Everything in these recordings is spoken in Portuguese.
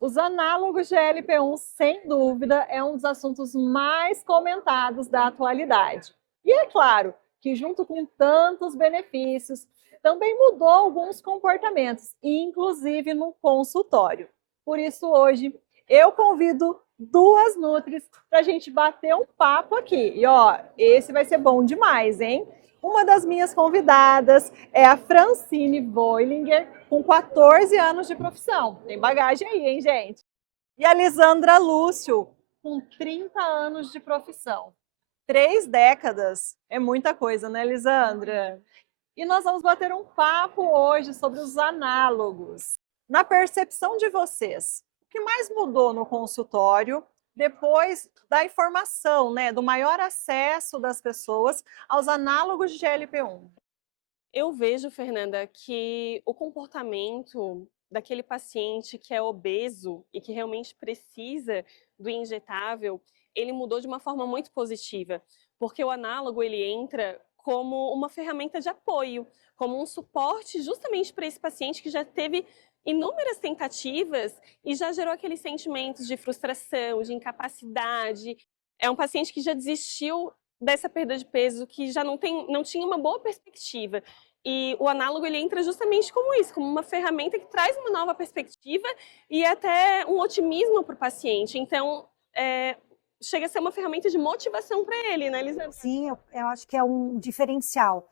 Os análogos de GLP-1, sem dúvida, é um dos assuntos mais comentados da atualidade. E é claro que, junto com tantos benefícios, também mudou alguns comportamentos, inclusive no consultório. Por isso, hoje, eu convido duas Nutris para a gente bater um papo aqui. E ó, esse vai ser bom demais, hein? Uma das minhas convidadas é a Francine Boilinger, com 14 anos de profissão. Tem bagagem aí, hein, gente? E a Lisandra Lúcio, com 30 anos de profissão. 3 décadas é muita coisa, né, Lisandra? E nós vamos bater um papo hoje sobre os análogos. Na percepção de vocês, o que mais mudou no consultório depois da informação, né, do maior acesso das pessoas aos análogos de GLP-1? Eu vejo, Fernanda, que o comportamento daquele paciente que é obeso e que realmente precisa do injetável, ele mudou de uma forma muito positiva, porque o análogo ele entra como uma ferramenta de apoio, como um suporte justamente para esse paciente que já teve inúmeras tentativas e já gerou aqueles sentimentos de frustração, de incapacidade. É um paciente que já desistiu dessa perda de peso, que já não tinha uma boa perspectiva. E o análogo ele entra justamente como isso, como uma ferramenta que traz uma nova perspectiva e até um otimismo para o paciente. Então, chega a ser uma ferramenta de motivação para ele, né, Elisabeth? Sim, eu acho que é um diferencial.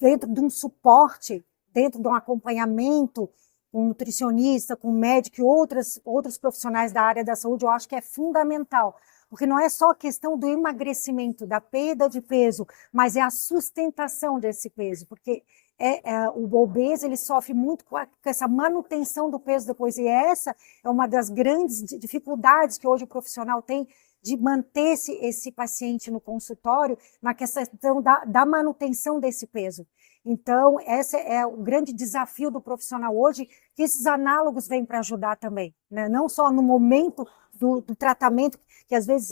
Dentro de um suporte, dentro de um acompanhamento com um nutricionista, com um médico e outros profissionais da área da saúde, eu acho que é fundamental. Porque não é só a questão do emagrecimento, da perda de peso, mas é a sustentação desse peso. Porque o obeso ele sofre muito com essa manutenção do peso depois. E essa é uma das grandes dificuldades que hoje o profissional tem de manter esse paciente no consultório na questão da manutenção desse peso. Então, esse é o grande desafio do profissional hoje, que esses análogos vêm para ajudar também, né? Não só no momento do tratamento, que às vezes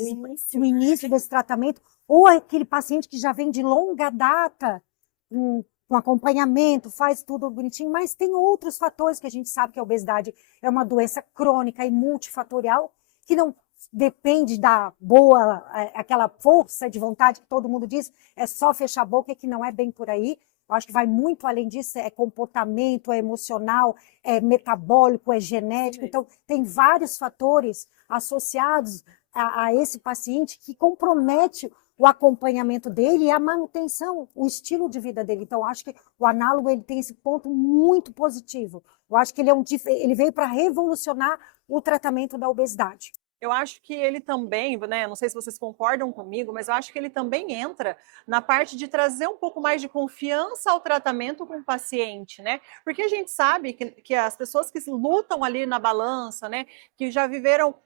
o início desse tratamento, ou aquele paciente que já vem de longa data, com acompanhamento, faz tudo bonitinho, mas tem outros fatores que a gente sabe que a obesidade é uma doença crônica e multifatorial, que não depende da boa, aquela força de vontade que todo mundo diz, é só fechar a boca, e que não é bem por aí. Eu acho que vai muito além disso, é comportamento, é emocional, é metabólico, é genético. Então, tem vários fatores associados a esse paciente que compromete o acompanhamento dele e a manutenção, o estilo de vida dele. Então, eu acho que o análogo ele tem esse ponto muito positivo. Eu acho que ele veio para revolucionar o tratamento da obesidade. Eu acho que ele também, né, não sei se vocês concordam comigo, mas eu acho que ele também entra na parte de trazer um pouco mais de confiança ao tratamento com o paciente, né? Porque a gente sabe que as pessoas que lutam ali na balança, né, que já viveram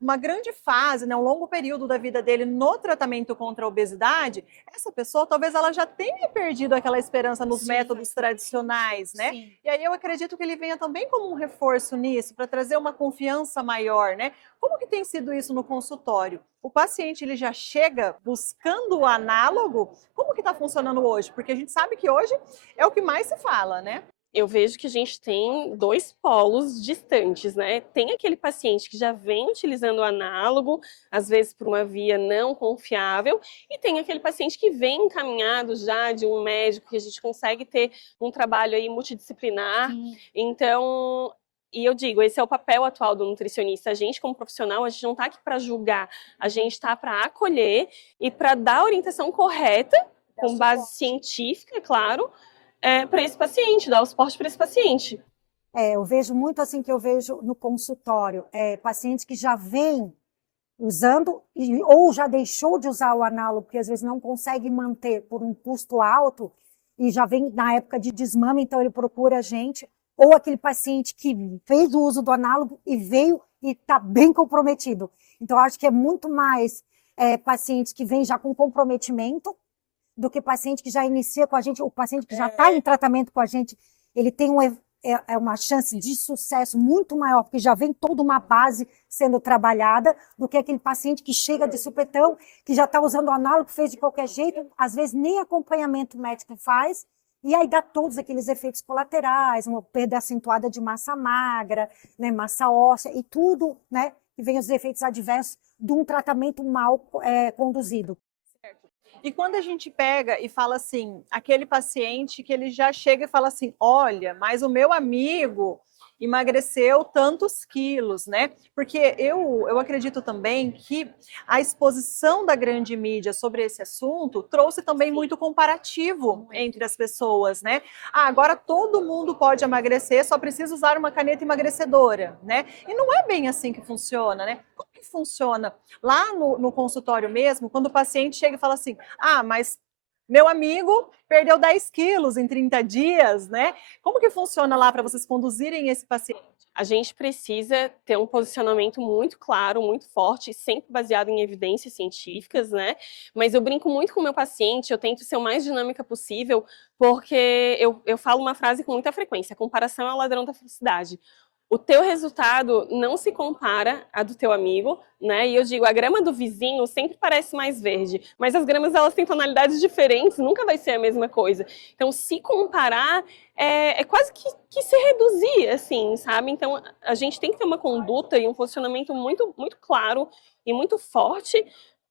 uma grande fase, né, um longo período da vida dele no tratamento contra a obesidade, essa pessoa talvez ela já tenha perdido aquela esperança nos métodos tradicionais, né? Sim. E aí eu acredito que ele venha também como um reforço nisso, para trazer uma confiança maior, né? Como que tem sido isso no consultório? O paciente ele já chega buscando o análogo? Como que está funcionando hoje? Porque a gente sabe que hoje é o que mais se fala, né? Eu vejo que a gente tem dois polos distantes, né? Tem aquele paciente que já vem utilizando o análogo, às vezes por uma via não confiável, e tem aquele paciente que vem encaminhado já de um médico, que a gente consegue ter um trabalho aí multidisciplinar. Sim. Então, e eu digo, esse é o papel atual do nutricionista. A gente, como profissional, a gente não está aqui para julgar, a gente está para acolher e para dar a orientação correta, com base científica, claro, para esse paciente, dar o suporte para esse paciente. Eu vejo muito assim que eu vejo no consultório, pacientes que já vêm usando ou já deixou de usar o análogo, porque às vezes não consegue manter por um custo alto e já vem na época de desmame, então ele procura a gente, ou aquele paciente que fez o uso do análogo e veio e está bem comprometido. Então, eu acho que é muito mais pacientes que vêm já com comprometimento do que paciente que já inicia com a gente, o paciente que já está em tratamento com a gente, ele tem uma chance de sucesso muito maior, porque já vem toda uma base sendo trabalhada, do que aquele paciente que chega de supetão, que já está usando o análogo, fez de qualquer jeito, às vezes nem acompanhamento médico faz, E aí dá todos aqueles efeitos colaterais, uma perda acentuada de massa magra, né, massa óssea, e tudo, né, que vem os efeitos adversos de um tratamento mal conduzido. E quando a gente pega e fala assim, aquele paciente que ele já chega e fala assim, olha, mas o meu amigo emagreceu tantos quilos, né? Porque eu acredito também que a exposição da grande mídia sobre esse assunto trouxe também muito comparativo entre as pessoas, né? Ah, agora todo mundo pode emagrecer, só precisa usar uma caneta emagrecedora, né? E não é bem assim que funciona, né? Como que funciona? Lá no consultório mesmo, quando o paciente chega e fala assim, ah, mas meu amigo perdeu 10 quilos em 30 dias, né? Como que funciona lá para vocês conduzirem esse paciente? A gente precisa ter um posicionamento muito claro, muito forte, sempre baseado em evidências científicas, né? Mas eu brinco muito com o meu paciente, eu tento ser o mais dinâmica possível, porque eu falo uma frase com muita frequência: a comparação é o ladrão da felicidade. O teu resultado não se compara a do teu amigo, né? E eu digo, a grama do vizinho sempre parece mais verde, mas as gramas, elas têm tonalidades diferentes, nunca vai ser a mesma coisa. Então, se comparar é quase que se reduzir, assim, sabe? Então, a gente tem que ter uma conduta e um posicionamento muito, muito claro e muito forte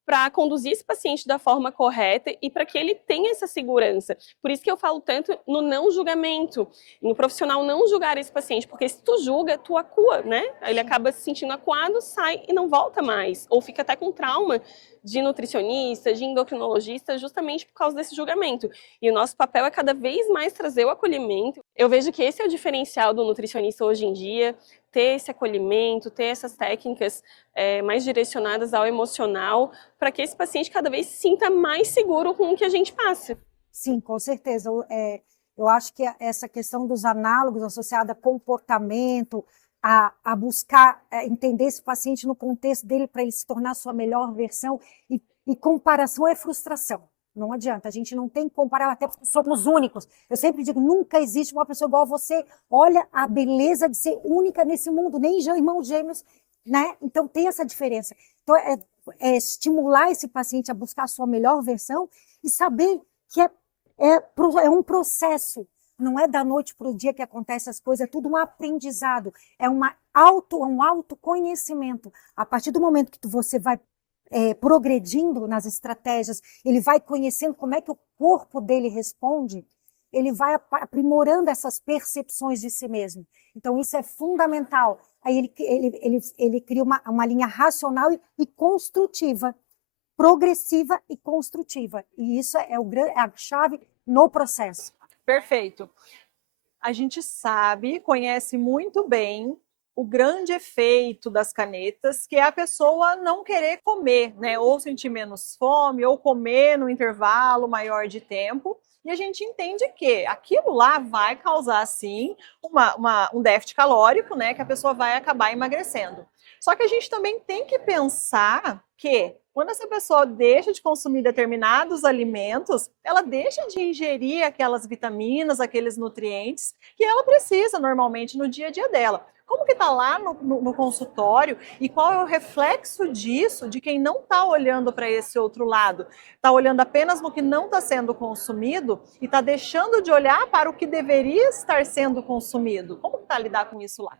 para conduzir esse paciente da forma correta e para que ele tenha essa segurança. Por isso que eu falo tanto no não julgamento, no profissional não julgar esse paciente, porque se tu julga, tu acua, né? Ele acaba se sentindo acuado, sai e não volta mais, ou fica até com trauma de nutricionista, de endocrinologista, justamente por causa desse julgamento. E o nosso papel é cada vez mais trazer o acolhimento. Eu vejo que esse é o diferencial do nutricionista hoje em dia, ter esse acolhimento, ter essas técnicas mais direcionadas ao emocional, para que esse paciente cada vez se sinta mais seguro com o que a gente passa. Sim, com certeza. Eu acho que essa questão dos análogos associada a comportamento, a buscar entender esse paciente no contexto dele para ele se tornar a sua melhor versão, e comparação é frustração. Não adianta, a gente não tem que comparar, até porque somos únicos. Eu sempre digo, nunca existe uma pessoa igual a você. Olha a beleza de ser única nesse mundo, nem irmãos gêmeos, né? Então tem essa diferença. Então é estimular esse paciente a buscar a sua melhor versão e saber que é um processo. Não é da noite para o dia que acontecem as coisas, é tudo um aprendizado, é um autoconhecimento. A partir do momento que você vai progredindo nas estratégias, ele vai conhecendo como é que o corpo dele responde, ele vai aprimorando essas percepções de si mesmo. Então, isso é fundamental. Aí ele cria uma linha racional e construtiva, progressiva e construtiva. E isso é a chave no processo. Perfeito. A gente sabe, conhece muito bem o grande efeito das canetas, que é a pessoa não querer comer, né? Ou sentir menos fome, ou comer no intervalo maior de tempo. E a gente entende que aquilo lá vai causar, sim, um déficit calórico, né? Que a pessoa vai acabar emagrecendo. Só que a gente também tem que pensar que quando essa pessoa deixa de consumir determinados alimentos, ela deixa de ingerir aquelas vitaminas, aqueles nutrientes que ela precisa normalmente no dia a dia dela. Como que está lá no consultório e qual é o reflexo disso de quem não está olhando para esse outro lado? Está olhando apenas no que não está sendo consumido e está deixando de olhar para o que deveria estar sendo consumido. Como está lidar com isso lá?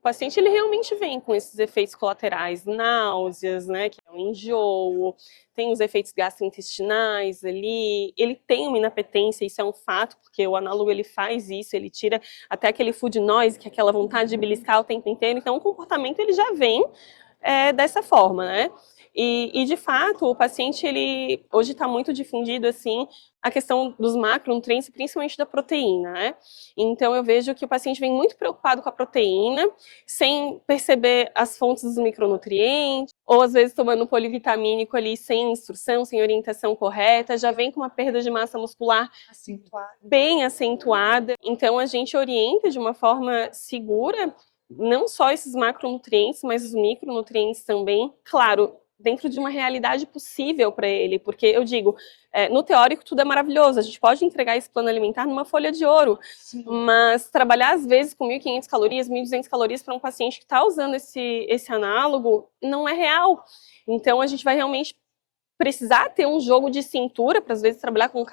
O paciente, ele realmente vem com esses efeitos colaterais, náuseas, né, que é um enjoo, tem os efeitos gastrointestinais ali, ele tem uma inapetência, isso é um fato, porque o análogo ele faz isso, ele tira até aquele food noise, que é aquela vontade de beliscar o tempo inteiro, então o comportamento ele já vem dessa forma, né? E de fato, o paciente, ele hoje está muito difundido assim a questão dos macronutrientes, principalmente da proteína, né? Então eu vejo que o paciente vem muito preocupado com a proteína, sem perceber as fontes dos micronutrientes, ou às vezes tomando polivitamínico ali sem instrução, sem orientação correta, já vem com uma perda de massa muscular bem acentuada. Então a gente orienta de uma forma segura não só esses macronutrientes, mas os micronutrientes também, claro, dentro de uma realidade possível para ele, porque eu digo, no teórico tudo é maravilhoso, a gente pode entregar esse plano alimentar numa folha de ouro, sim, mas trabalhar às vezes com 1.500 calorias, 1.200 calorias para um paciente que está usando esse análogo não é real. Então a gente vai realmente precisar ter um jogo de cintura para, às vezes, trabalhar com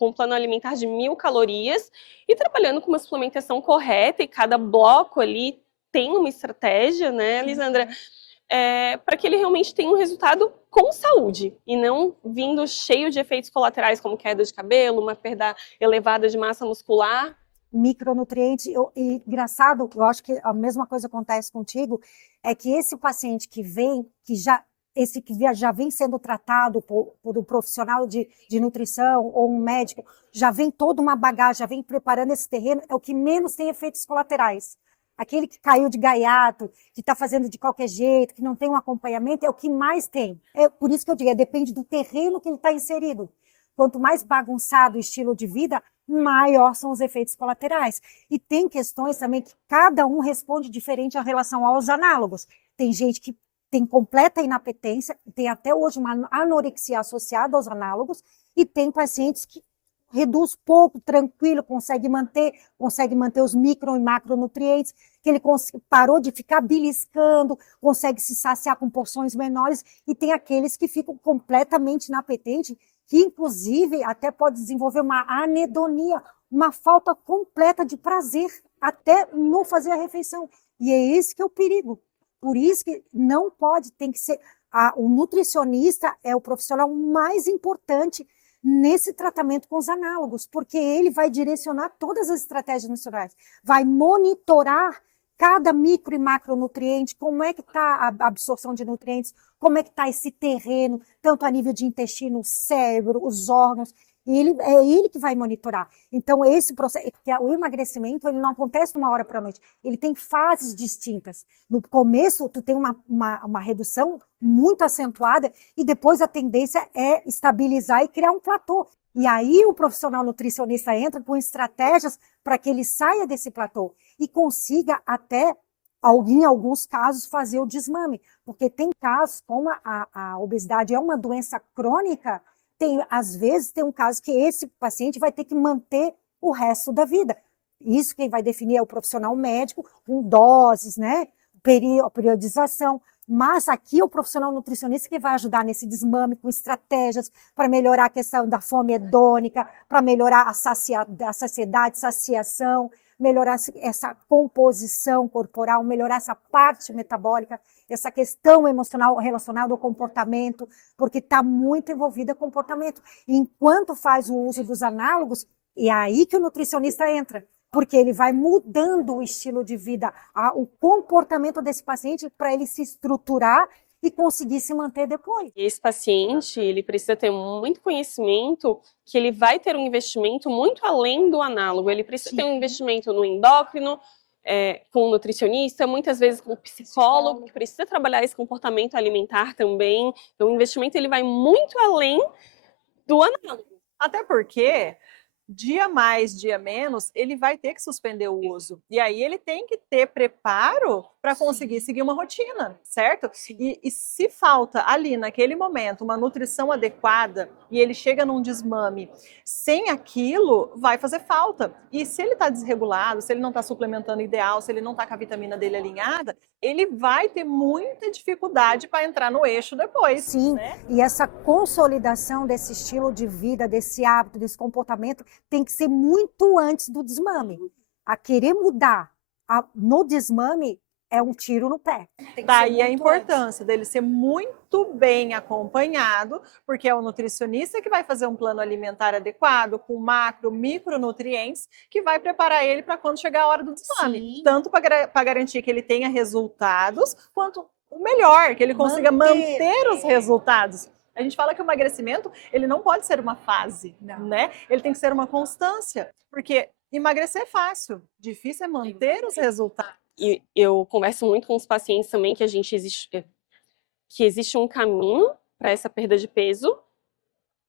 um plano alimentar de 1.000 calorias e trabalhando com uma suplementação correta, e cada bloco ali tem uma estratégia, né, Lisandra? Para que ele realmente tenha um resultado com saúde e não vindo cheio de efeitos colaterais, como queda de cabelo, uma perda elevada de massa muscular. Micronutrientes, e engraçado, eu acho que a mesma coisa acontece contigo, é que esse paciente que vem, esse que já vem sendo tratado por um profissional de nutrição ou um médico, já vem toda uma bagagem, já vem preparando esse terreno, é o que menos tem efeitos colaterais. Aquele que caiu de gaiato, que está fazendo de qualquer jeito, que não tem um acompanhamento, é o que mais tem. É por isso que eu digo, depende do terreno que ele está inserido. Quanto mais bagunçado o estilo de vida, maior são os efeitos colaterais. E tem questões também que cada um responde diferente em relação aos análogos. Tem gente que tem completa inapetência, tem até hoje uma anorexia associada aos análogos, e tem pacientes que reduz pouco, tranquilo, consegue manter os micro e macronutrientes, que ele parou de ficar beliscando, consegue se saciar com porções menores, e tem aqueles que ficam completamente inapetentes, que inclusive até pode desenvolver uma anedonia, uma falta completa de prazer, até não fazer a refeição. E é esse que é o perigo. Por isso que não pode, tem que ser, o nutricionista é o profissional mais importante nesse tratamento com os análogos, porque ele vai direcionar todas as estratégias nutricionais, vai monitorar cada micro e macronutriente, como é que está a absorção de nutrientes, como é que está esse terreno, tanto a nível de intestino, cérebro, os órgãos, é ele que vai monitorar. Então, esse processo, o emagrecimento, ele não acontece de uma hora para a noite, ele tem fases distintas. No começo, tu tem uma redução muito acentuada, e depois a tendência é estabilizar e criar um platô. E aí o profissional nutricionista entra com estratégias para que ele saia desse platô e consiga até, em alguns casos, fazer o desmame. Porque tem casos, como a obesidade é uma doença crônica, às vezes tem um caso que esse paciente vai ter que manter o resto da vida. Isso quem vai definir é o profissional médico, com doses, né, periodização. Mas aqui é o profissional nutricionista que vai ajudar nesse desmame com estratégias para melhorar a questão da fome hedônica, para melhorar a saciedade, saciação, melhorar essa composição corporal, melhorar essa parte metabólica, essa questão emocional relacionada ao comportamento, porque está muito envolvida com comportamento. Enquanto faz o uso dos análogos, é aí que o nutricionista entra, porque ele vai mudando o estilo de vida, o comportamento desse paciente para ele se estruturar e conseguir se manter depois. Esse paciente, ele precisa ter muito conhecimento, que ele vai ter um investimento muito além do análogo. Ele precisa ter um investimento no endócrino, com um nutricionista, muitas vezes com um psicólogo, que precisa trabalhar esse comportamento alimentar também. Então, o investimento ele vai muito além do análogo. Até porque, dia mais, dia menos, ele vai ter que suspender o uso. E aí ele tem que ter preparo para conseguir seguir uma rotina, certo? E se falta ali, naquele momento, uma nutrição adequada e ele chega num desmame sem aquilo, vai fazer falta. E se ele está desregulado, se ele não está suplementando ideal, se ele não está com a vitamina dele alinhada, ele vai ter muita dificuldade para entrar no eixo depois. Sim, né? E essa consolidação desse estilo de vida, desse hábito, desse comportamento, tem que ser muito antes do desmame. A querer mudar no desmame é um tiro no pé. Daí a importância dele ser muito bem acompanhado, porque é o nutricionista que vai fazer um plano alimentar adequado, com macro, micronutrientes, que vai preparar ele para quando chegar a hora do desmame. Tanto para garantir que ele tenha resultados, quanto o melhor, que ele consiga manter os resultados. A gente fala que o emagrecimento, ele não pode ser uma fase, né? Ele tem que ser uma constância, porque emagrecer é fácil, difícil é manter os resultados. E eu converso muito com os pacientes também que existe um caminho para essa perda de peso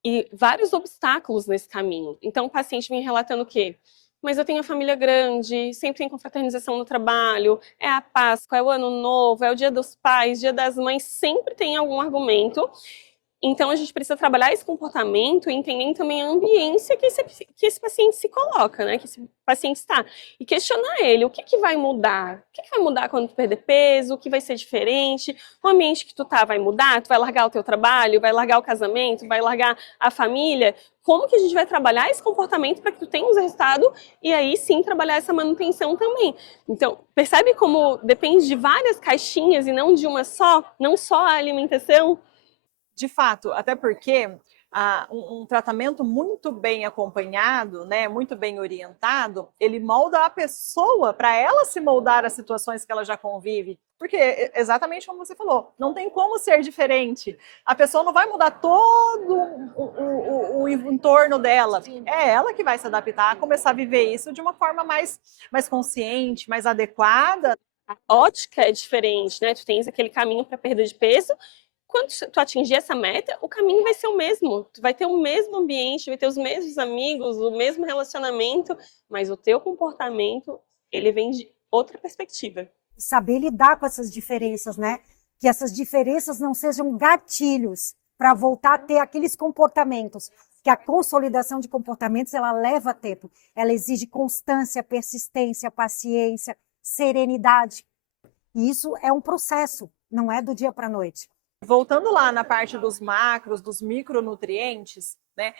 e vários obstáculos nesse caminho. Então o paciente vem relatando o quê? Mas eu tenho a família grande, sempre tem confraternização no trabalho, é a Páscoa, é o Ano Novo, é o Dia dos Pais, Dia das Mães, sempre tem algum argumento. Então, a gente precisa trabalhar esse comportamento e entender também a ambiência que esse paciente se coloca, né? Que esse paciente está. E questionar ele, o que que vai mudar? O que que vai mudar quando tu perder peso? O que vai ser diferente? O ambiente que tu tá vai mudar? Tu vai largar o teu trabalho? Vai largar o casamento? Vai largar a família? Como que a gente vai trabalhar esse comportamento para que tu tenha os resultados e aí sim trabalhar essa manutenção também? Então, percebe como depende de várias caixinhas e não de uma só? Não só a alimentação? De fato, até porque um tratamento muito bem acompanhado, né, muito bem orientado, ele molda a pessoa para ela se moldar às situações que ela já convive. Porque, exatamente como você falou, não tem como ser diferente. A pessoa não vai mudar todo o entorno dela. É ela que vai se adaptar, começar a viver isso de uma forma mais consciente, mais adequada. A ótica é diferente, né? Tu tens aquele caminho para perda de peso. Quando tu atingir essa meta, o caminho vai ser o mesmo. Tu vai ter o mesmo ambiente, vai ter os mesmos amigos, o mesmo relacionamento, mas o teu comportamento, ele vem de outra perspectiva. Saber lidar com essas diferenças, né? Que essas diferenças não sejam gatilhos para voltar a ter aqueles comportamentos. Que a consolidação de comportamentos, ela leva tempo. Ela exige constância, persistência, paciência, serenidade. E isso é um processo, não é do dia para a noite. Voltando lá na parte dos macros, dos micronutrientes, né?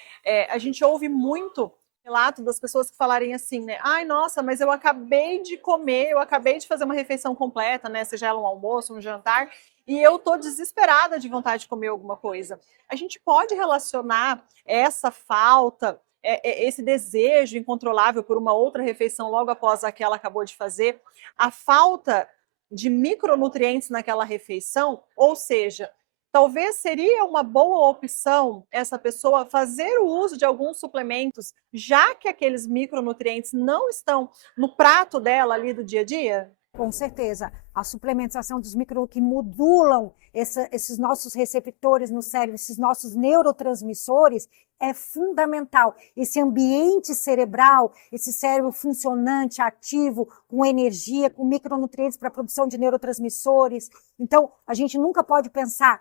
A gente ouve muito relato das pessoas que falarem assim, né? Ai, nossa, mas eu acabei de comer, eu acabei de fazer uma refeição completa, né? Seja ela um almoço, um jantar, e eu tô desesperada de vontade de comer alguma coisa. A gente pode relacionar essa falta, esse desejo incontrolável por uma outra refeição logo após a que ela acabou de fazer, a falta de micronutrientes naquela refeição, ou seja, talvez seria uma boa opção essa pessoa fazer o uso de alguns suplementos, já que aqueles micronutrientes não estão no prato dela ali do dia a dia? Com certeza, a suplementação dos que modulam esses nossos receptores no cérebro, esses nossos neurotransmissores, é fundamental. Esse ambiente cerebral, esse cérebro funcionante, ativo, com energia, com micronutrientes para a produção de neurotransmissores. Então, a gente nunca pode pensar,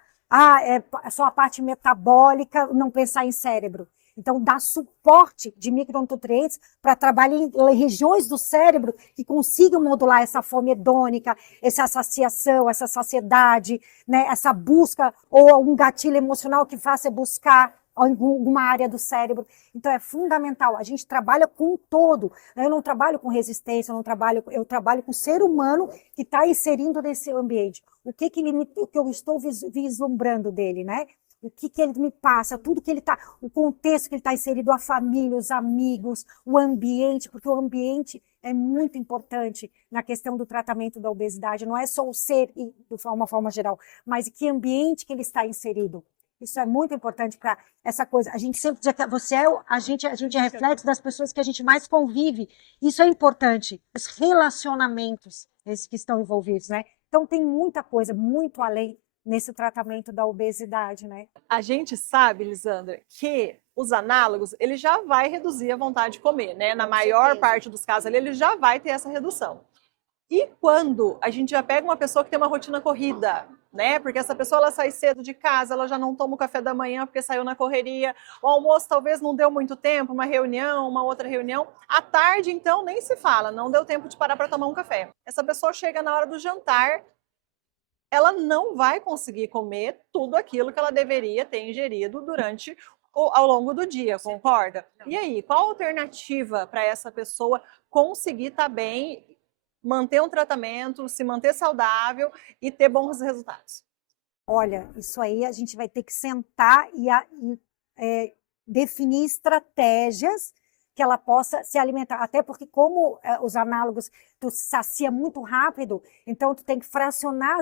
é só a parte metabólica, não pensar em cérebro. Então, dá suporte de micronutrientes para trabalhar em regiões do cérebro que consigam modular essa fome hedônica, essa saciação, essa saciedade, né? Essa busca ou um gatilho emocional que faça buscar alguma área do cérebro. Então, é fundamental. A gente trabalha com um todo. Eu não trabalho com resistência, eu trabalho com o ser humano que está inserindo nesse ambiente. O que eu estou vislumbrando dele, né? O que ele me passa, tudo que ele está, o contexto que ele está inserido, a família, os amigos, o ambiente, porque o ambiente é muito importante na questão do tratamento da obesidade. Não é só o ser, de uma forma geral, mas que ambiente que ele está inserido. Isso é muito importante para essa coisa. A gente sempre diz que a gente é reflexo das pessoas que a gente mais convive. Isso é importante. Os relacionamentos, esses que estão envolvidos, né? Então tem muita coisa, muito além nesse tratamento da obesidade, né? A gente sabe, Lisandra, que os análogos, ele já vai reduzir a vontade de comer, né? Na maior parte dos casos ali, ele já vai ter essa redução. E quando a gente já pega uma pessoa que tem uma rotina corrida, né? Porque essa pessoa ela sai cedo de casa, ela já não toma o café da manhã porque saiu na correria, o almoço talvez não deu muito tempo, uma reunião, uma outra reunião. À tarde, então, nem se fala, não deu tempo de parar para tomar um café. Essa pessoa chega na hora do jantar, ela não vai conseguir comer tudo aquilo que ela deveria ter ingerido ao longo do dia, concorda? E aí, qual a alternativa para essa pessoa conseguir estar bem, manter um tratamento, se manter saudável e ter bons resultados? Olha, isso aí a gente vai ter que sentar e definir estratégias que ela possa se alimentar. Até porque como os análogos, tu sacia muito rápido, então tu tem que fracionar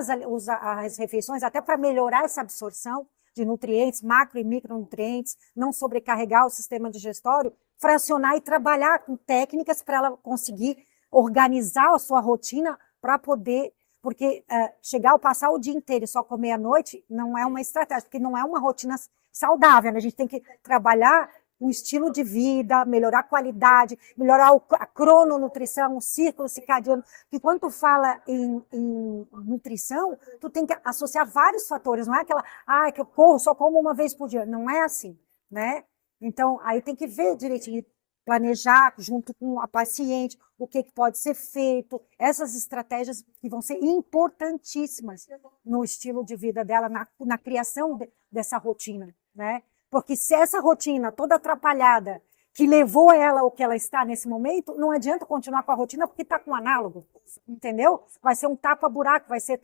as refeições até para melhorar essa absorção de nutrientes, macro e micronutrientes, não sobrecarregar o sistema digestório, fracionar e trabalhar com técnicas para ela conseguir organizar a sua rotina para poder, porque passar o dia inteiro e só comer à noite não é uma estratégia, porque não é uma rotina saudável, né? A gente tem que trabalhar um estilo de vida, melhorar a qualidade, melhorar a crononutrição, o círculo circadiano, porque quando tu fala no nutrição, tu tem que associar vários fatores, não é aquela, que eu corro, só como uma vez por dia. Não é assim, né? Então, aí tem que ver direitinho, planejar junto com a paciente o que pode ser feito, essas estratégias que vão ser importantíssimas no estilo de vida dela, na criação dessa rotina, né? Porque se essa rotina toda atrapalhada, que levou ela ao que ela está nesse momento, não adianta continuar com a rotina porque está com análogo, entendeu? Vai ser um tapa-buraco, vai ser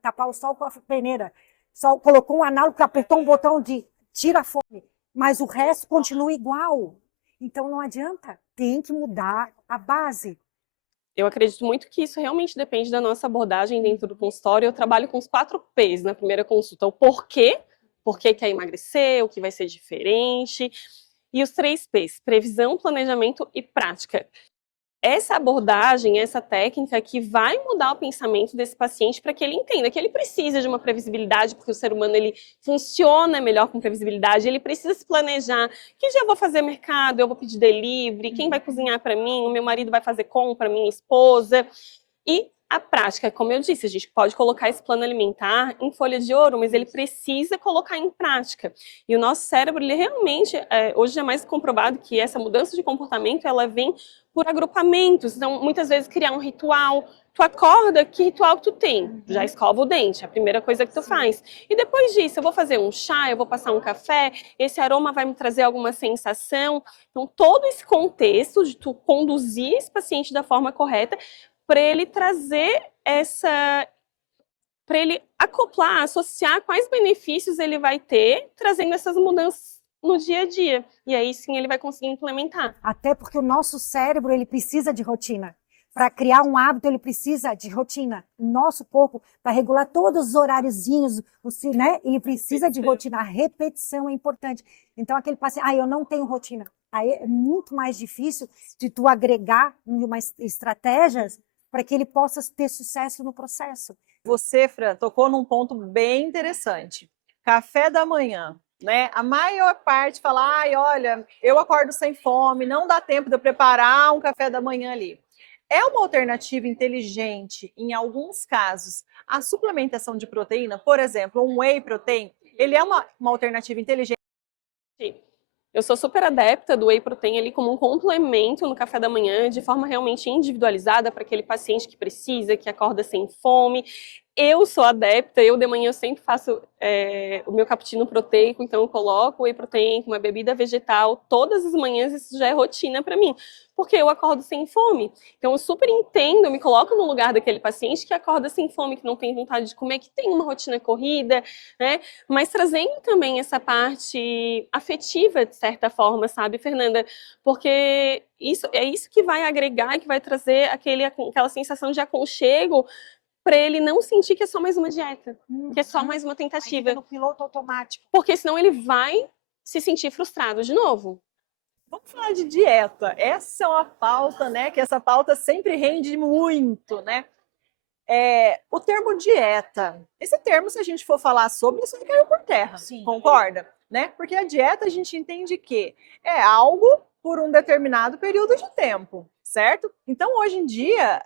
tapar o sol com a peneira. Só colocou um análogo, apertou um botão de tira a fome, mas o resto continua igual. Então não adianta, tem que mudar a base. Eu acredito muito que isso realmente depende da nossa abordagem dentro do consultório. Eu trabalho com os 4 P's na primeira consulta. O porquê quer emagrecer, o que vai ser diferente. E os 3 P's, previsão, planejamento e prática. Essa abordagem, essa técnica que vai mudar o pensamento desse paciente para que ele entenda que ele precisa de uma previsibilidade, porque o ser humano ele funciona melhor com previsibilidade, ele precisa se planejar. Que dia eu vou fazer mercado, eu vou pedir delivery, quem vai cozinhar para mim, o meu marido vai fazer compra, minha esposa. E a prática, como eu disse, a gente pode colocar esse plano alimentar em folha de ouro, mas ele precisa colocar em prática. E o nosso cérebro, ele realmente, hoje é mais comprovado que essa mudança de comportamento, ela vem por agrupamentos. Então, muitas vezes, criar um ritual. Tu acorda, que ritual que tu tem? Já escova o dente, é a primeira coisa que tu faz. E depois disso, eu vou fazer um chá, eu vou passar um café, esse aroma vai me trazer alguma sensação. Então, todo esse contexto de tu conduzir esse paciente da forma correta, para ele trazer para ele acoplar, associar quais benefícios ele vai ter, trazendo essas mudanças no dia a dia. E aí sim ele vai conseguir implementar. Até porque o nosso cérebro, ele precisa de rotina. Para criar um hábito, ele precisa de rotina. O nosso corpo, para regular todos os horáriozinhos, né? Ele precisa de rotina. A repetição é importante. Então, aquele paciente, eu não tenho rotina. Aí é muito mais difícil de tu agregar umas estratégias para que ele possa ter sucesso no processo. Você, Fran, tocou num ponto bem interessante. Café da manhã, né? A maior parte fala, olha, eu acordo sem fome, não dá tempo de eu preparar um café da manhã ali. É uma alternativa inteligente, em alguns casos, a suplementação de proteína, por exemplo, um whey protein, ele é uma alternativa inteligente. Sim. Eu sou super adepta do whey protein ali como um complemento no café da manhã, de forma realmente individualizada para aquele paciente que precisa, que acorda sem fome. Eu sou adepta, eu de manhã eu sempre faço o meu cappuccino proteico, então eu coloco o whey protein com uma bebida vegetal todas as manhãs, isso já é rotina para mim, porque eu acordo sem fome. Então eu super entendo, eu me coloco no lugar daquele paciente que acorda sem fome, que não tem vontade de comer, que tem uma rotina corrida, né? Mas trazendo também essa parte afetiva, de certa forma, sabe, Fernanda? Porque isso que vai agregar, que vai trazer aquela sensação de aconchego, para ele não sentir que é só mais uma dieta, que é só mais uma tentativa. No piloto automático. Porque senão ele vai se sentir frustrado de novo. Vamos falar de dieta. Essa é uma pauta, né? Que essa pauta sempre rende muito, né? O termo dieta. Esse termo, se a gente for falar sobre, isso caiu por terra. Sim. Concorda? Né? Porque a dieta a gente entende que é algo por um determinado período de tempo, certo? Então, hoje em dia,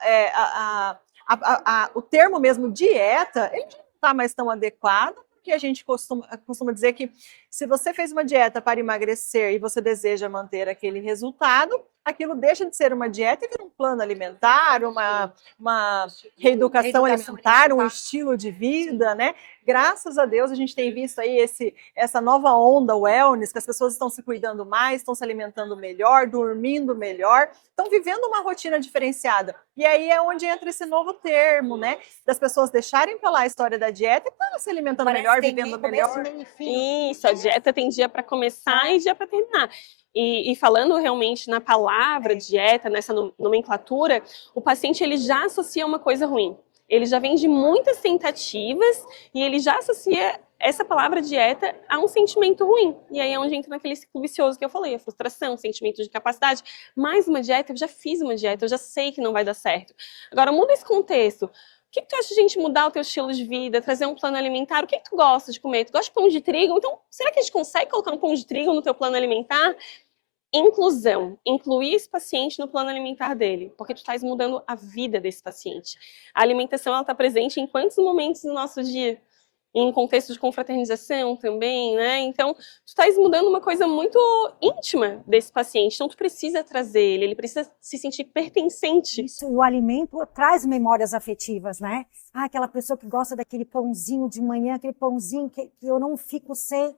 o termo mesmo dieta, ele já não está mais tão adequado, porque a gente costuma dizer que se você fez uma dieta para emagrecer e você deseja manter aquele resultado, aquilo deixa de ser uma dieta e vira um plano alimentar, uma reeducação alimentar, um estilo de vida, né? Graças a Deus a gente tem visto aí essa nova onda wellness, que as pessoas estão se cuidando mais, estão se alimentando melhor, dormindo melhor, estão vivendo uma rotina diferenciada. E aí é onde entra esse novo termo, né? Das pessoas deixarem pra lá a história da dieta e estar se alimentando melhor, vivendo melhor. Isso, a dieta tem dia para começar e dia para terminar. E falando realmente na palavra dieta, nessa nomenclatura, o paciente ele já associa uma coisa ruim. Ele já vem de muitas tentativas e ele já associa essa palavra dieta a um sentimento ruim. E aí é onde entra naquele ciclo vicioso que eu falei, a frustração, o sentimento de capacidade. Mais uma dieta, eu já fiz uma dieta, eu já sei que não vai dar certo. Agora, muda esse contexto. O que tu acha de a gente mudar o teu estilo de vida, trazer um plano alimentar? O que tu gosta de comer? Tu gosta de pão de trigo? Então, será que a gente consegue colocar um pão de trigo no teu plano alimentar? inclusão, incluir esse paciente no plano alimentar dele, porque tu estás mudando a vida desse paciente. A alimentação, ela está presente em quantos momentos do nosso dia? Em contexto de confraternização também, né? Então, tu estás mudando uma coisa muito íntima desse paciente. Então, tu precisa trazer ele precisa se sentir pertencente. Isso, o alimento traz memórias afetivas, né? Ah, aquela pessoa que gosta daquele pãozinho de manhã, aquele pãozinho que eu não fico sem.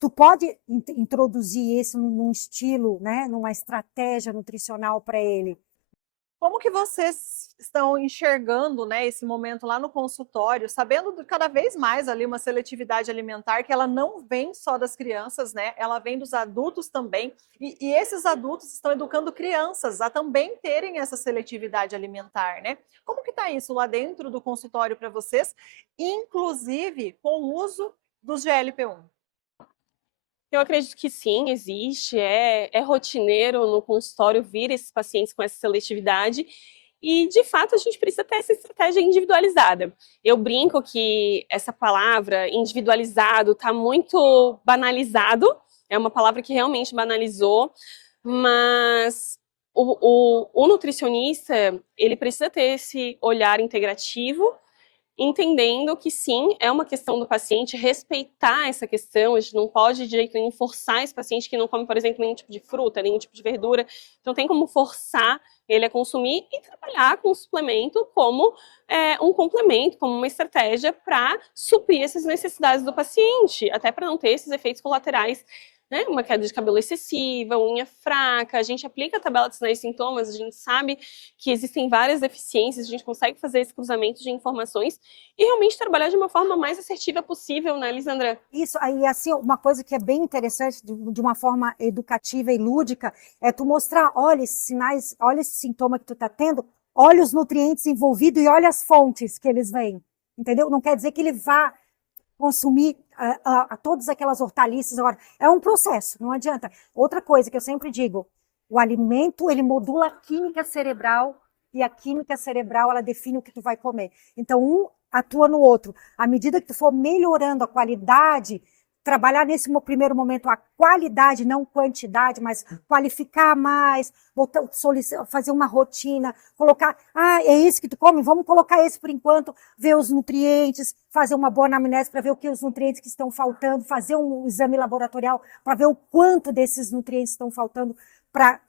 Tu pode introduzir isso num estilo, né? Numa estratégia nutricional para ele. Como que vocês estão enxergando, né, esse momento lá no consultório, sabendo de cada vez mais ali uma seletividade alimentar que ela não vem só das crianças, né? Ela vem dos adultos também. E esses adultos estão educando crianças a também terem essa seletividade alimentar, né? Como que está isso lá dentro do consultório para vocês, inclusive com o uso dos GLP-1? Eu acredito que sim, existe, é rotineiro no consultório vir esses pacientes com essa seletividade e, de fato, a gente precisa ter essa estratégia individualizada. Eu brinco que essa palavra individualizado está muito banalizado, é uma palavra que realmente banalizou, mas o nutricionista, ele precisa ter esse olhar integrativo, entendendo que sim, é uma questão do paciente, respeitar essa questão, a gente não pode de jeito nenhum forçar esse paciente que não come, por exemplo, nenhum tipo de fruta, nenhum tipo de verdura, então tem como forçar ele a consumir e trabalhar com o suplemento como um complemento, como uma estratégia para suprir essas necessidades do paciente, até para não ter esses efeitos colaterais, né? Uma queda de cabelo excessiva, unha fraca, a gente aplica a tabela de sinais e sintomas, a gente sabe que existem várias deficiências, a gente consegue fazer esse cruzamento de informações e realmente trabalhar de uma forma mais assertiva possível, né, Lisandra? Isso aí, assim, uma coisa que é bem interessante, de uma forma educativa e lúdica, é tu mostrar, olha esses sinais, olha esse sintoma que tu tá tendo, olha os nutrientes envolvidos e olha as fontes que eles vêm, entendeu? Não quer dizer que ele vá consumir todas aquelas hortaliças agora. É um processo, não adianta. Outra coisa que eu sempre digo, o alimento, ele modula a química cerebral e a química cerebral, ela define o que tu vai comer. Então, um atua no outro. À medida que tu for melhorando a qualidade, trabalhar nesse primeiro momento a qualidade, não quantidade, mas qualificar mais, fazer uma rotina, colocar, é esse que tu come, vamos colocar esse por enquanto, ver os nutrientes, fazer uma boa anamnese para ver o que os nutrientes que estão faltando, fazer um exame laboratorial para ver o quanto desses nutrientes estão faltando, para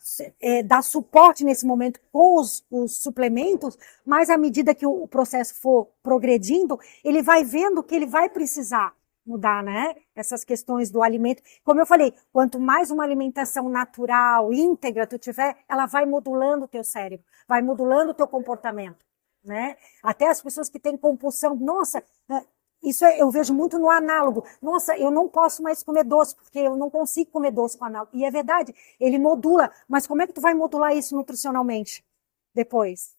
dar suporte nesse momento com os suplementos, mas à medida que o processo for progredindo, ele vai vendo que ele vai precisar mudar, né? Essas questões do alimento. Como eu falei, quanto mais uma alimentação natural, íntegra tu tiver, ela vai modulando o teu cérebro, vai modulando o teu comportamento, né? Até as pessoas que têm compulsão, nossa, isso eu vejo muito no análogo. Nossa, eu não posso mais comer doce, porque eu não consigo comer doce com análogo. E é verdade, ele modula, mas como é que tu vai modular isso nutricionalmente depois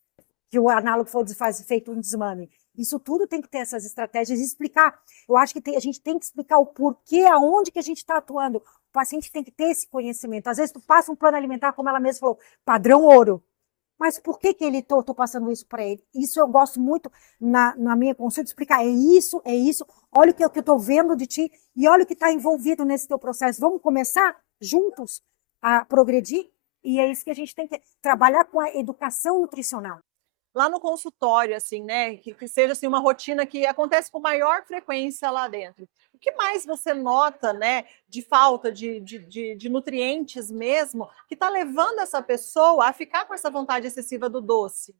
que o análogo for feito um desmame? Isso tudo tem que ter essas estratégias e explicar. Eu acho que a gente tem que explicar o porquê, aonde que a gente está atuando. O paciente tem que ter esse conhecimento. Às vezes tu passa um plano alimentar, como ela mesma falou, padrão ouro. Mas por que ele estou passando isso para ele? Isso eu gosto muito na minha consulta, explicar, é isso, olha o que eu estou vendo de ti e olha o que está envolvido nesse teu processo. Vamos começar juntos a progredir? E é isso que a gente tem que trabalhar com a educação nutricional. Lá no consultório, assim, né, que seja assim, uma rotina que acontece com maior frequência lá dentro. O que mais você nota, né, de falta de nutrientes mesmo, que está levando essa pessoa a ficar com essa vontade excessiva do doce?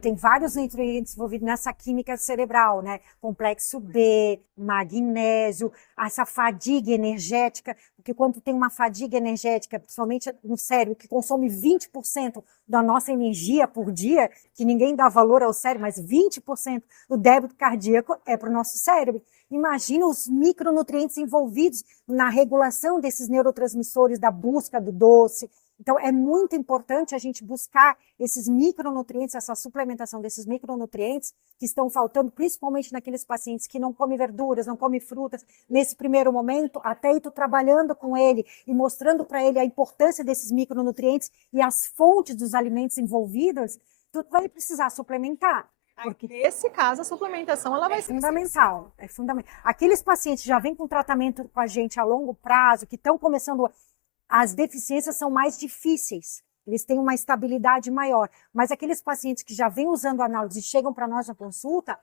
Tem vários nutrientes envolvidos nessa química cerebral, né? Complexo B, magnésio, essa fadiga energética, porque quando tem uma fadiga energética, principalmente no cérebro, que consome 20% da nossa energia por dia, que ninguém dá valor ao cérebro, mas 20% do débito cardíaco é para o nosso cérebro. Imagina os micronutrientes envolvidos na regulação desses neurotransmissores, da busca do doce. Então, é muito importante a gente buscar esses micronutrientes, essa suplementação desses micronutrientes que estão faltando, principalmente naqueles pacientes que não comem verduras, não comem frutas. Nesse primeiro momento, até ir trabalhando com ele e mostrando para ele a importância desses micronutrientes e as fontes dos alimentos envolvidos, tu vai precisar suplementar. Porque nesse caso, a suplementação ela vai ser fundamental, é fundamental. Aqueles pacientes que já vêm com tratamento com a gente a longo prazo, que estão começando as deficiências são mais difíceis, eles têm uma estabilidade maior. Mas aqueles pacientes que já vêm usando análogos e chegam para nós na consulta,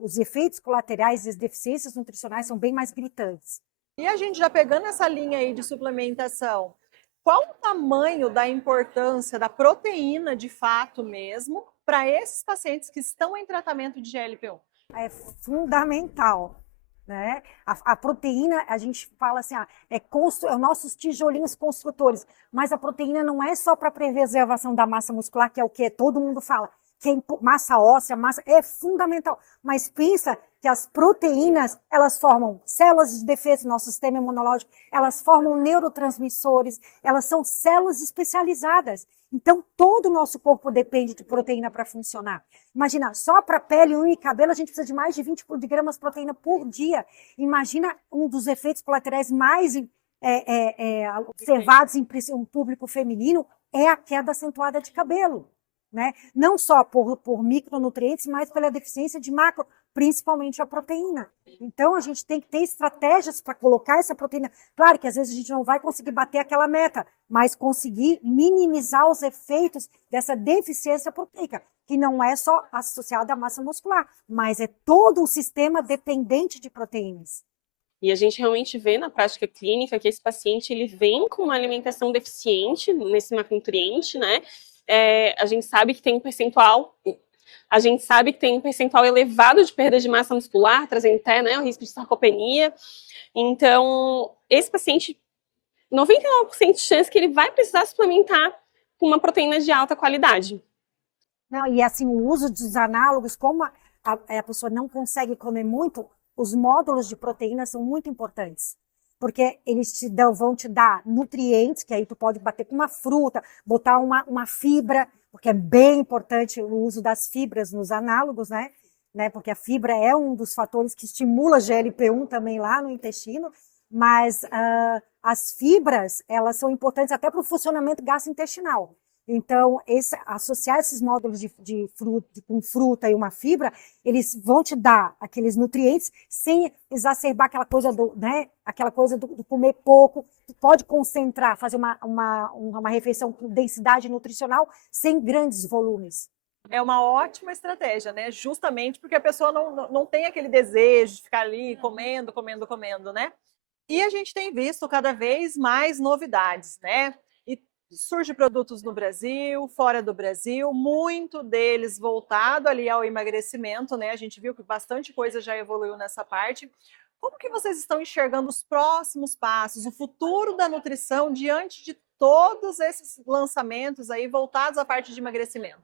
os efeitos colaterais das deficiências nutricionais são bem mais gritantes. E a gente já pegando essa linha aí de suplementação, qual o tamanho da importância da proteína de fato mesmo para esses pacientes que estão em tratamento de GLP-1? É fundamental, né? A proteína, a gente fala assim, é os nossos tijolinhos construtores, mas a proteína não é só para preservação da massa muscular, que é o que todo mundo fala, que é massa óssea, é fundamental, mas pensa que as proteínas, elas formam células de defesa do nosso sistema imunológico, elas formam neurotransmissores, elas são células especializadas. Então, todo o nosso corpo depende de proteína para funcionar. Imagina, só para pele, unha e cabelo, a gente precisa de mais de 20 gramas de proteína por dia. Imagina um dos efeitos colaterais mais observados em um público feminino, é a queda acentuada de cabelo. Né? Não só por micronutrientes, mas pela deficiência de macro, principalmente a proteína. Então, a gente tem que ter estratégias para colocar essa proteína. Claro que às vezes a gente não vai conseguir bater aquela meta, mas conseguir minimizar os efeitos dessa deficiência proteica, que não é só associada à massa muscular, mas é todo um sistema dependente de proteínas. E a gente realmente vê na prática clínica que esse paciente ele vem com uma alimentação deficiente nesse macronutriente, né? A gente sabe que tem um percentual elevado de perda de massa muscular, trazendo até, né, o risco de sarcopenia. Então, esse paciente, 99% de chance que ele vai precisar suplementar com uma proteína de alta qualidade. Não, e assim, o uso dos análogos, como a pessoa não consegue comer muito, os módulos de proteína são muito importantes. Porque eles vão te dar nutrientes, que aí tu pode bater com uma fruta, botar uma fibra, porque é bem importante o uso das fibras nos análogos, né? Porque a fibra é um dos fatores que estimula GLP-1 também lá no intestino, mas as fibras, elas são importantes até para o funcionamento gastrointestinal. Então, associar esses módulos com fruta e uma fibra, eles vão te dar aqueles nutrientes sem exacerbar aquela coisa do comer pouco. Tu pode concentrar, fazer uma refeição com densidade nutricional sem grandes volumes. É uma ótima estratégia, né? Justamente porque a pessoa não tem aquele desejo de ficar ali comendo, né? E a gente tem visto cada vez mais novidades, né? Surge produtos no Brasil, fora do Brasil, muito deles voltado ali ao emagrecimento, né? A gente viu que bastante coisa já evoluiu nessa parte. Como que vocês estão enxergando os próximos passos, o futuro da nutrição diante de todos esses lançamentos aí voltados à parte de emagrecimento?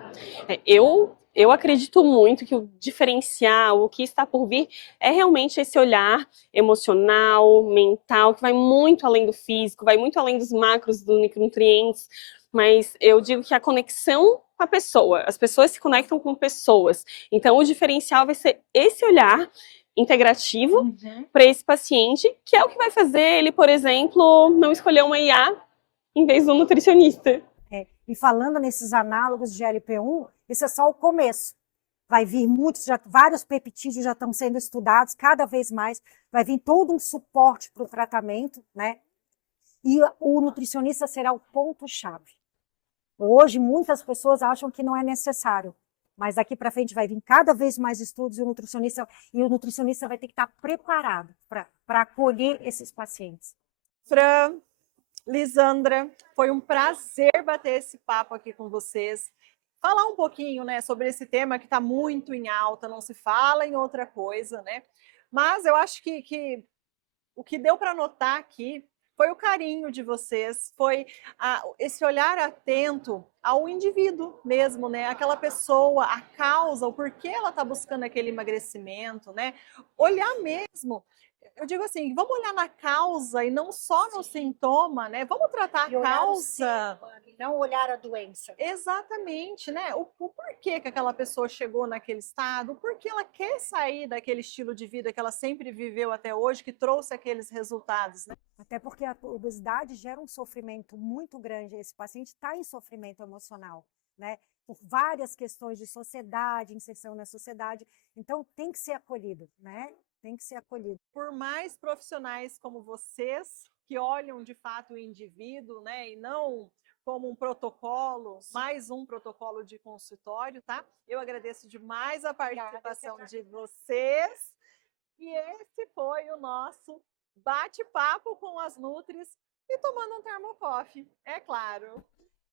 Eu acredito muito que o diferencial, o que está por vir, é realmente esse olhar emocional, mental, que vai muito além do físico, vai muito além dos macros, dos micronutrientes, mas eu digo que a conexão com a pessoa, as pessoas se conectam com pessoas, então o diferencial vai ser esse olhar integrativo para esse paciente, que é o que vai fazer ele, por exemplo, não escolher uma IA em vez de um nutricionista. E falando nesses análogos de GLP-1, esse é só o começo. Vai vir vários peptídeos já estão sendo estudados, cada vez mais, vai vir todo um suporte para o tratamento, né? E o nutricionista será o ponto-chave. Hoje, muitas pessoas acham que não é necessário, mas daqui para frente vai vir cada vez mais estudos e o nutricionista vai ter que estar preparado para acolher esses pacientes. Fran, Lisandra, foi um prazer bater esse papo aqui com vocês. Falar um pouquinho, né, sobre esse tema que está muito em alta, não se fala em outra coisa, né? Mas eu acho que o que deu para notar aqui foi o carinho de vocês, foi esse olhar atento ao indivíduo mesmo, né? Aquela pessoa, a causa, o porquê ela está buscando aquele emagrecimento, né? Olhar mesmo. Eu digo assim, vamos olhar na causa e não só no sintoma, né? Vamos tratar a causa. Não olhar a doença. Exatamente, né? O porquê que aquela pessoa chegou naquele estado, o porquê ela quer sair daquele estilo de vida que ela sempre viveu até hoje, que trouxe aqueles resultados, né? Até porque a obesidade gera um sofrimento muito grande. Esse paciente está em sofrimento emocional, né? Por várias questões de sociedade, inserção na sociedade. Então, tem que ser acolhido, né? Tem que ser acolhido. Por mais profissionais como vocês que olham de fato o indivíduo, né, e não como um protocolo, mais um protocolo de consultório, tá? Eu agradeço demais a participação de vocês. E esse foi o nosso bate-papo com as Nutris e tomando um termocoffee, é claro.